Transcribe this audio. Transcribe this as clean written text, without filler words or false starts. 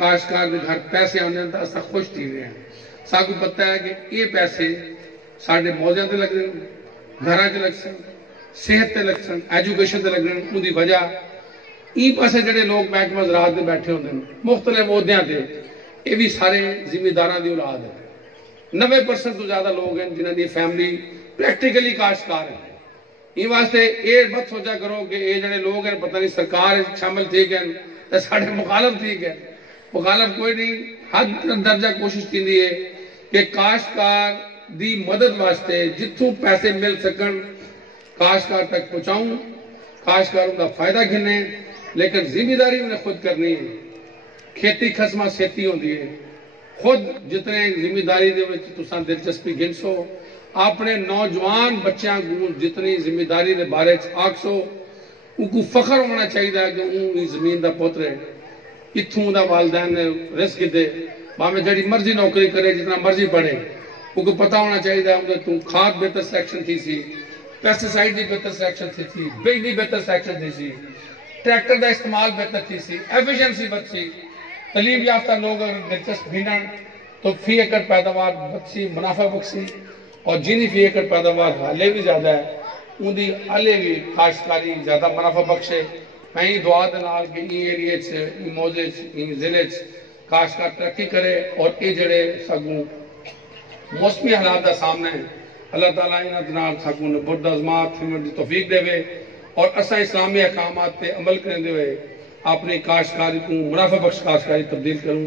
کاشتکار کے گھر پیسے آنے تو اصل خوش تھی رہے ہیں. ساکو پتہ ہے کہ یہ پیسے ساڑھے موزیاں تے لگ رہے ہیں, گھراں تے لگ سن, صحت تے لگ سن, ایجوکیشن تے لگ رہے ہیں. ان دی وجہ این پاسے جڑے لوگ محکمہ زراعت تے بیٹھے ہوندے ہیں مختلف عہدیاں تے, یہ بھی سارے ذمہ داراں دی اولاد ہیں. 90% تو زیادہ لوگ ہیں جنہاں دی فیملی پریکٹیکلی کاشتکار ہیں. این واسطے یہ مت سوچا کرو کہ یہ جڑے لوگ ہیں پتہ نہیں سرکار شامل ٹھیک ہیں تے ساڈے مخالف ٹھیک ہے. مخالف کوئی نہیں. حد درجہ کوشش کی ہے کہ کاشتکار دی مدد واسطے جتوں پیسے مل سکن کاشتکار تک پہنچاؤں, کاشتکاروں کا فائدہ گھنے. لیکن ذمہ داری انہیں خود کرنی ہے. کھیتی خسمہ سیتی ہوندی ہے. خود جتنے ذمہ داری دے وچ تساں دلچسپی گھنسو, اپنے نوجوان بچیاں کو جتنی ذمہ داری دے بارے آکسو, ان کو فخر ہونا چاہیے کہ ان زمین دا پتر ہے, اتھوں دا والدین نے رزق دے, باہمیں جڑی مرضی نوکری کرے, جتنا مرضی پڑھے. ان کو پتہ ہونا چاہیے کہ کھاد بہتر سلیکشن تھی سی, پیسٹیسائیڈ دی بہتر سلیکشن تھی سی, بجلی بہتر سلیکشن تھی سی, ٹریکٹر دا استعمال بہتر تھی سی, ایفیشنسی بچی. تعلیم یافتہ لوگ اگر دلچسپ بھینن تو فی ایکڑ پیداوار بچی, منافع بخشی. اور جنہی فی ایکڑ پیداوار حالے بھی زیادہ ہے ان دی حالے بھی کاشتکاری زیادہ منافع بخشے. میں ہی دعا دنال کہ این ایریے این موضے این ضلع کاشتکار ترقی کرے. اور یہ جڑے سگوں موسمی حالات دا سامنے ہیں اللہ تعالیٰ انہاں دنال سگوں نے برد ازمات ہمت دی توفیق دے وے, اور اساں اسلامی احکامات پہ عمل کرنے دے وے اپنی کاشتکاری کو منافع بخش کاشتکاری تبدیل کروں.